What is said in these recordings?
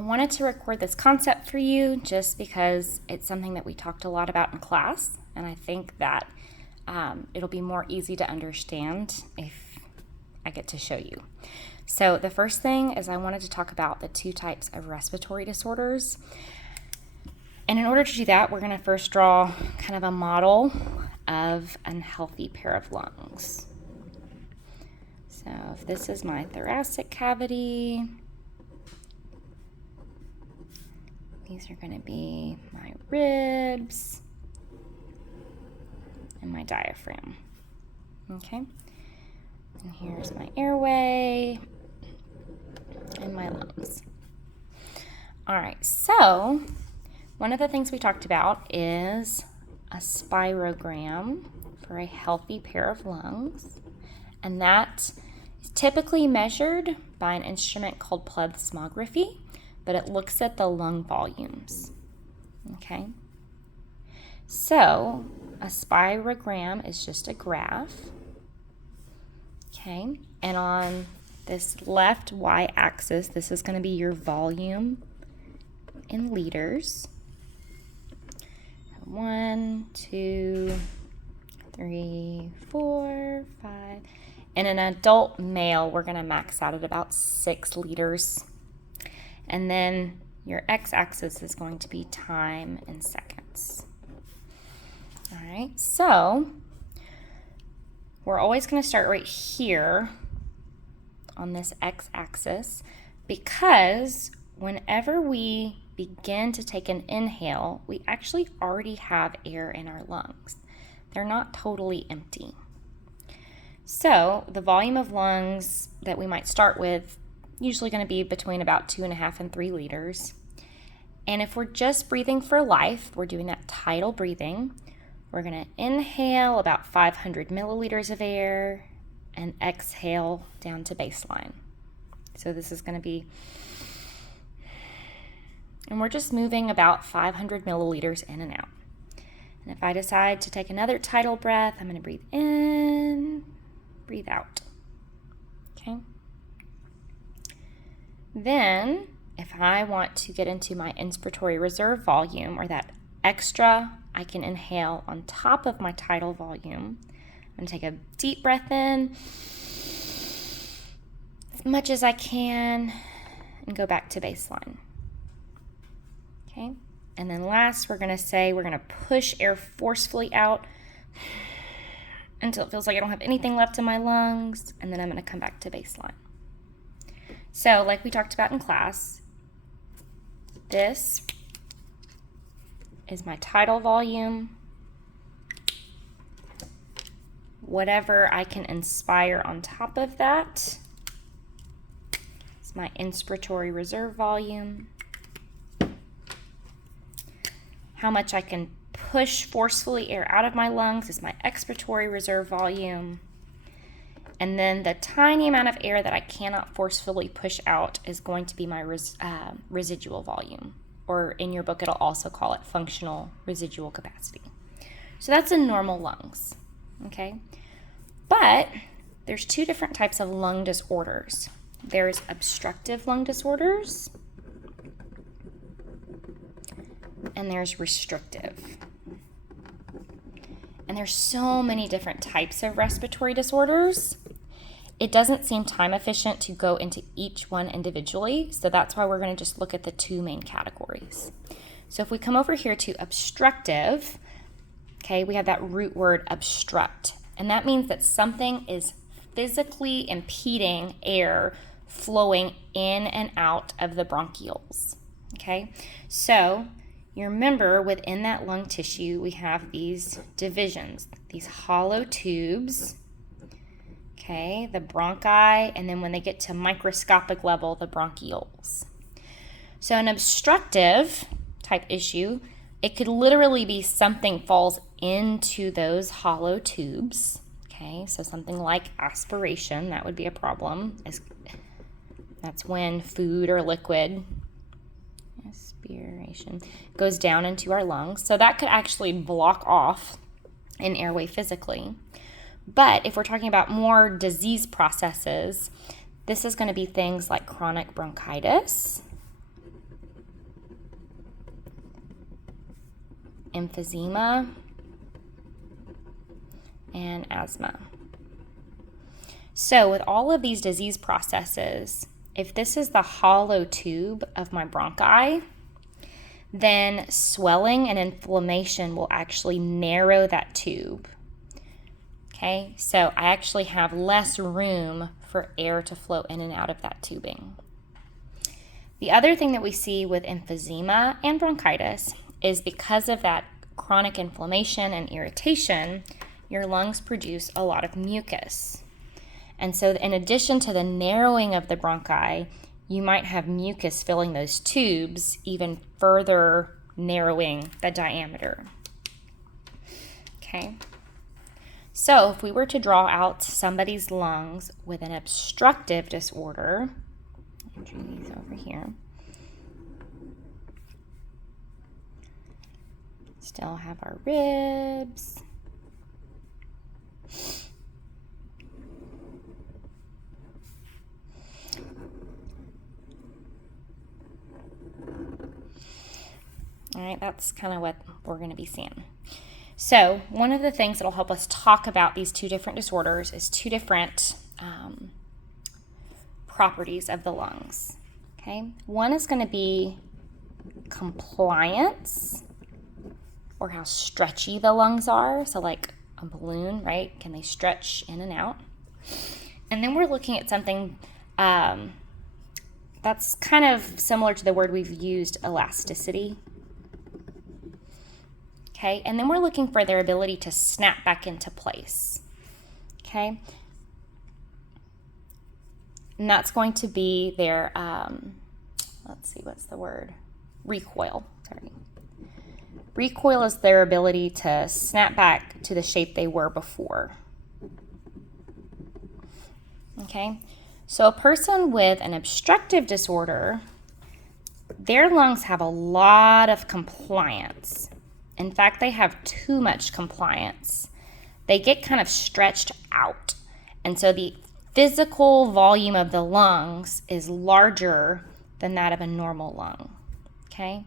wanted to record this concept for you just because it's something that we talked a lot about in class, and I think that it'll be more easy to understand if I get to show you. So the first thing is I wanted to talk about the two types of respiratory disorders. And in order to do that, we're going to first draw kind of a model of a healthy pair of lungs. So if this is my thoracic cavity, these are going to be my ribs and my diaphragm. Okay? And here's my airway and my lungs. All right, so one of the things we talked about is a spirogram for a healthy pair of lungs, and that is typically measured by an instrument called plethysmography, but it looks at the lung volumes. Okay? So a spirogram is just a graph. Okay? And on this left y-axis, this is going to be your volume in liters. 1, 2, 3, 4, 5. In an adult male, we're going to max out at about 6 liters. And then your x-axis is going to be time in seconds. All right, so we're always going to start right here on this x-axis because whenever we begin to take an inhale, we actually already have air in our lungs. They're not totally empty. So the volume of lungs that we might start with usually going to be between about 2.5 and 3 liters. And if we're just breathing for life, we're doing that tidal breathing. We're going to inhale about 500 milliliters of air and exhale down to baseline. So this is going to be, and we're just moving about 500 milliliters in and out. And if I decide to take another tidal breath, I'm going to breathe in, breathe out. Okay? Then, if I want to get into my inspiratory reserve volume, or that extra I can inhale on top of my tidal volume, I'm going to take a deep breath in as much as I can and go back to baseline. Okay? And then last, we're going to push air forcefully out until it feels like I don't have anything left in my lungs, and then I'm going to come back to baseline. So, like we talked about in class, this is my tidal volume. Whatever I can inspire on top of that is my inspiratory reserve volume. How much I can push forcefully air out of my lungs is my expiratory reserve volume. And then the tiny amount of air that I cannot forcefully push out is going to be my residual volume. Or in your book, it'll also call it functional residual capacity. So that's in normal lungs, okay? But there's 2 different types of lung disorders. There's obstructive lung disorders, and there's restrictive. And there's so many different types of respiratory disorders. It doesn't seem time efficient to go into each one individually, so that's why we're going to just look at the 2 main categories. So if we come over here to obstructive, okay, we have that root word obstruct, and that means that something is physically impeding air flowing in and out of the bronchioles, okay? So you remember within that lung tissue, we have these divisions, these hollow tubes, okay, the bronchi, and then when they get to microscopic level, the bronchioles. So an obstructive type issue, it could literally be something falls into those hollow tubes, okay, so something like aspiration, that would be a problem. That's when food or liquid, aspiration, goes down into our lungs. So that could actually block off an airway physically. But if we're talking about more disease processes, this is going to be things like chronic bronchitis, emphysema, and asthma. So with all of these disease processes, if this is the hollow tube of my bronchi, then swelling and inflammation will actually narrow that tube. Okay, so I actually have less room for air to flow in and out of that tubing. The other thing that we see with emphysema and bronchitis is because of that chronic inflammation and irritation, your lungs produce a lot of mucus. And so in addition to the narrowing of the bronchi, you might have mucus filling those tubes, even further narrowing the diameter. Okay. So if we were to draw out somebody's lungs with an obstructive disorder, I'll draw these over here. Still have our ribs. All right, that's kind of what we're going to be seeing. So one of the things that will help us talk about these two different disorders is two different properties of the lungs. Okay, one is going to be compliance, or how stretchy the lungs are. So like a balloon, right? Can they stretch in and out? And then we're looking at something that's kind of similar to the word we've used, elasticity. Okay, and then we're looking for their ability to snap back into place. Okay, and that's going to be their, let's see, what's the word? Recoil, sorry. Recoil is their ability to snap back to the shape they were before. Okay, so a person with an obstructive disorder, their lungs have a lot of compliance. In fact, they have too much compliance. They get kind of stretched out. And so the physical volume of the lungs is larger than that of a normal lung. Okay?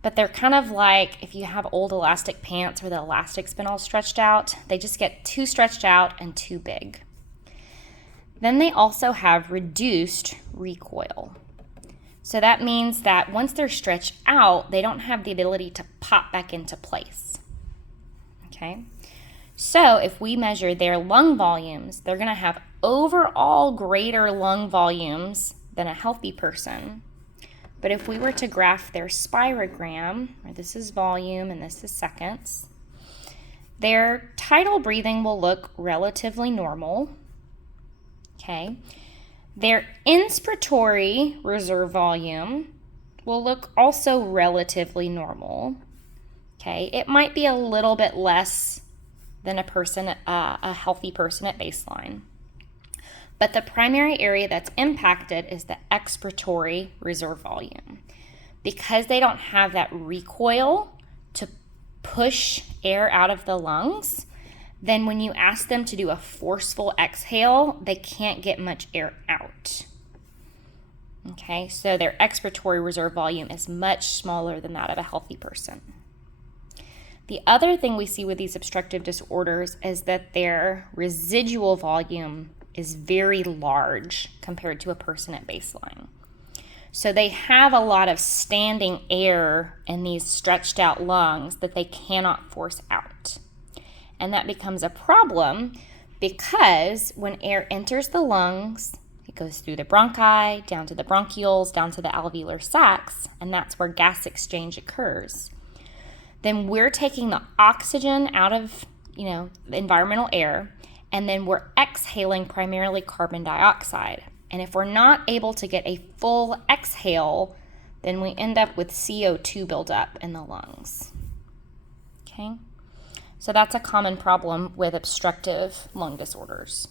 But they're kind of like if you have old elastic pants where the elastic's been all stretched out, they just get too stretched out and too big. Then they also have reduced recoil. So that means that once they're stretched out, they don't have the ability to pop back into place. Okay? So if we measure their lung volumes, they're going to have overall greater lung volumes than a healthy person. But if we were to graph their spirogram, where this is volume and this is seconds, their tidal breathing will look relatively normal. Okay? Their inspiratory reserve volume will look also relatively normal. Okay, it might be a little bit less than a healthy person at baseline. But the primary area that's impacted is the expiratory reserve volume. Because they don't have that recoil to push air out of the lungs, then when you ask them to do a forceful exhale, they can't get much air out. Okay, so their expiratory reserve volume is much smaller than that of a healthy person. The other thing we see with these obstructive disorders is that their residual volume is very large compared to a person at baseline. So they have a lot of standing air in these stretched out lungs that they cannot force out. And that becomes a problem because when air enters the lungs, it goes through the bronchi, down to the bronchioles, down to the alveolar sacs, and that's where gas exchange occurs. Then we're taking the oxygen out of, the environmental air, and then we're exhaling primarily carbon dioxide. And if we're not able to get a full exhale, then we end up with CO2 buildup in the lungs. Okay? So that's a common problem with obstructive lung disorders.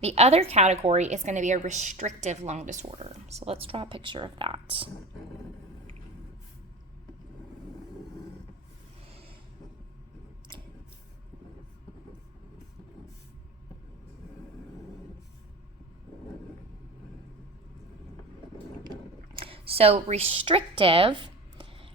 The other category is going to be a restrictive lung disorder. So let's draw a picture of that. So restrictive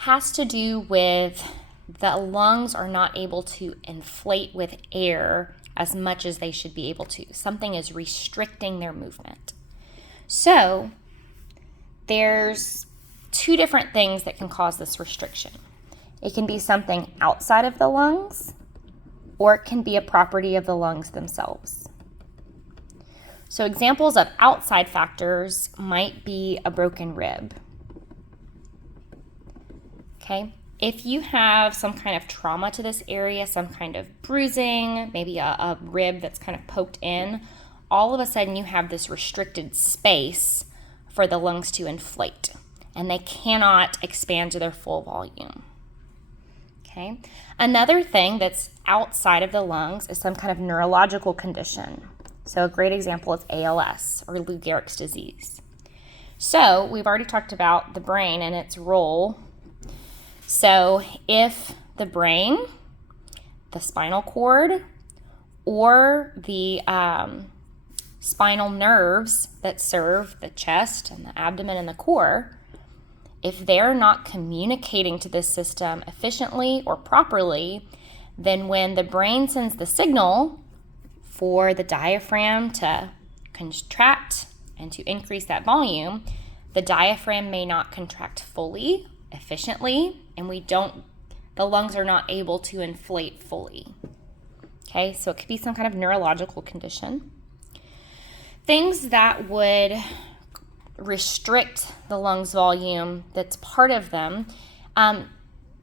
has to do with the lungs are not able to inflate with air as much as they should be able to. Something is restricting their movement. So there's two different things that can cause this restriction. It can be something outside of the lungs, or it can be a property of the lungs themselves. So examples of outside factors might be a broken rib. Okay, if you have some kind of trauma to this area, some kind of bruising, maybe a rib that's kind of poked in, all of a sudden you have this restricted space for the lungs to inflate, and they cannot expand to their full volume. Okay. Another thing that's outside of the lungs is some kind of neurological condition. So a great example is ALS, or Lou Gehrig's disease. So we've already talked about the brain and its role. So if the brain, the spinal cord, or the spinal nerves that serve the chest and the abdomen and the core, if they're not communicating to this system efficiently or properly, then when the brain sends the signal for the diaphragm to contract and to increase that volume, the diaphragm may not contract fully, efficiently, and the lungs are not able to inflate fully. Okay, so it could be some kind of neurological condition. Things that would restrict the lungs volume that's part of them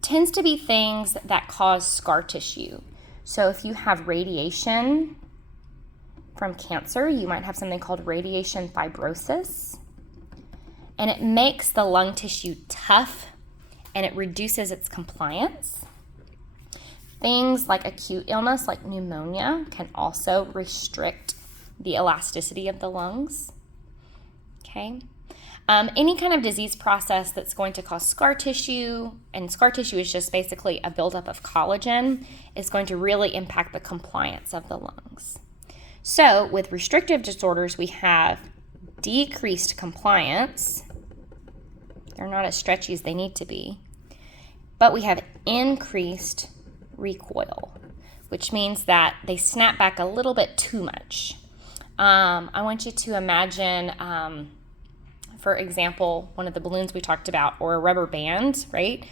tends to be things that cause scar tissue. So if you have radiation from cancer, you might have something called radiation fibrosis, and it makes the lung tissue tough and it reduces its compliance. Things like acute illness like pneumonia can also restrict the elasticity of the lungs. Okay. Any kind of disease process that's going to cause scar tissue, and scar tissue is just basically a buildup of collagen, is going to really impact the compliance of the lungs. So with restrictive disorders, we have decreased compliance. They're not as stretchy as they need to be. But we have increased recoil, which means that they snap back a little bit too much. I want you to imagine, for example, one of the balloons we talked about, or a rubber band, right?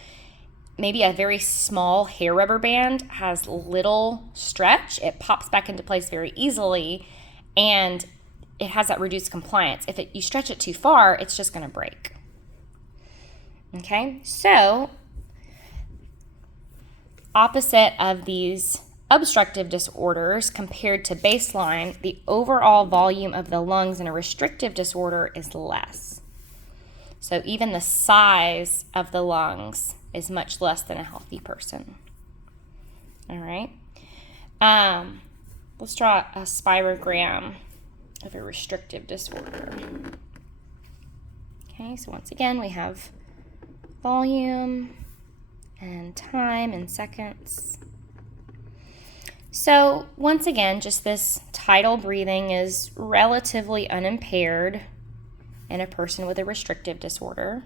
Maybe a very small hair rubber band has little stretch. It pops back into place very easily, and it has that reduced compliance. If you stretch it too far, it's just going to break. Okay, so opposite of these obstructive disorders compared to baseline, the overall volume of the lungs in a restrictive disorder is less. So even the size of the lungs is much less than a healthy person. All right. Let's draw a spirogram of a restrictive disorder. Okay, so once again, we have volume and time in seconds. So once again, just this tidal breathing is relatively unimpaired in a person with a restrictive disorder.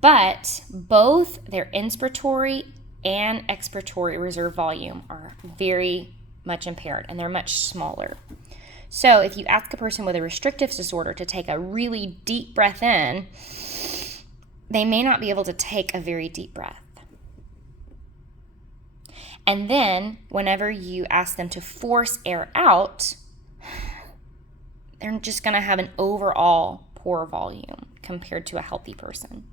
But both their inspiratory and expiratory reserve volume are very much impaired, and they're much smaller. So if you ask a person with a restrictive disorder to take a really deep breath in, they may not be able to take a very deep breath. And then whenever you ask them to force air out, they're just going to have an overall poor volume compared to a healthy person.